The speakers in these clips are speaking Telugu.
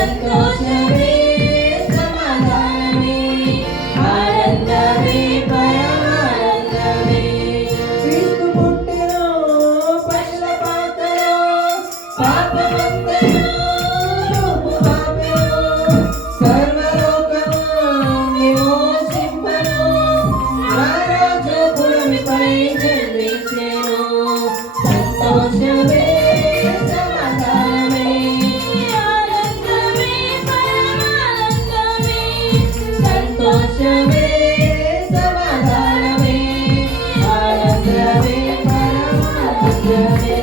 సంతోషమే సమాధానమే ఆనందమే పరమానందమే క్రీస్తు పుట్టెను పశుల పాకలో పాపమంతయు రూపుమాపెను సర్వలోకము విమోచింపను రారాజు భూమిపై జన్మించెను సంతోషమే సమాధానమే ఆనందమే పరమానందమే సంతోషమే సమాధానమే ఆనందమే పరమానందమే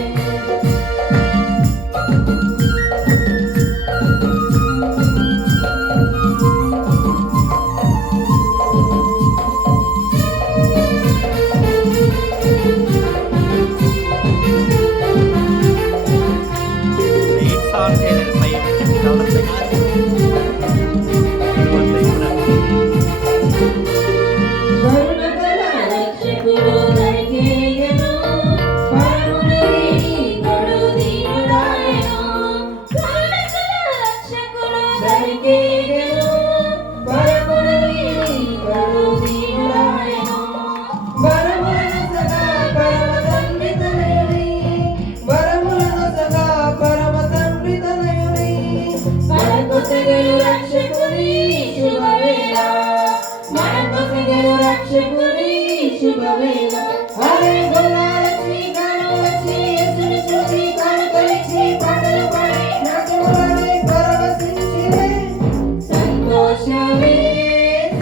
కరుణగల రక్షకుడు దరికేగెను పరమును వీడి తోడు దీనుడాయెను కరుణగల రక్షకుడు దరికేగెను పరమును వీడి తోడు దీనుడాయెను వరములను సదా పరమ తండ్రి తనయుని వరములను సదా పరమ తండ్రి తనయుని మనకొసగెను రక్షకుని శుభవేళ మనకొసగెను రక్షకుని శుభవేళ హరే గొల్లాలచ్చి గానమచ్చి యేసుని చూసి కానుకలిచ్చి పాటలు పాడి నాట్యములాడి పరవశించిరే సంతోషమే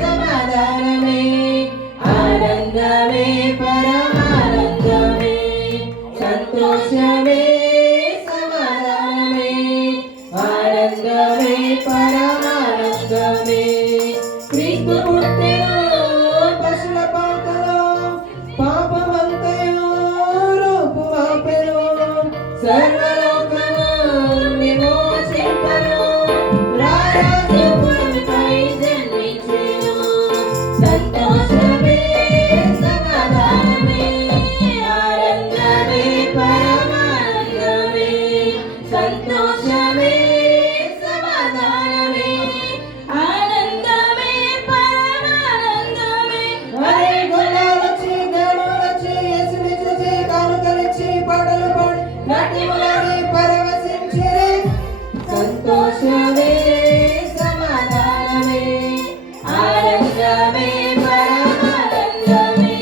సమాధానమే ఆనందమే పరమానందమే సంతోషమే సమాధానమే ఆనందమే పరమానందమే క్రీస్తు పుట్టెను పశుల పాకలో పాపమంతయు రూపుమాపెను సర్వలోకము విమోచింపను రారాజు భూమిపై జన్మించెను సంతోషమే సమాధానమే ఆనందమే పరమానందమే సంతోషమే సమాధానమే ఆనందమే పరమానందమే హరే గొల్లాలచ్చి గానమచ్చి యేసుని చూసి కానుకలిచ్చి పాటలు పాడి నాట్యములాడి పరవశించిరే సంతోషమే సమాధానమే ఆనందమే పరమానందమే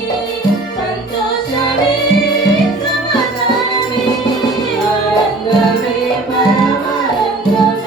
సంతోషమే సమాధానమే ఆనందమే పరమానందమే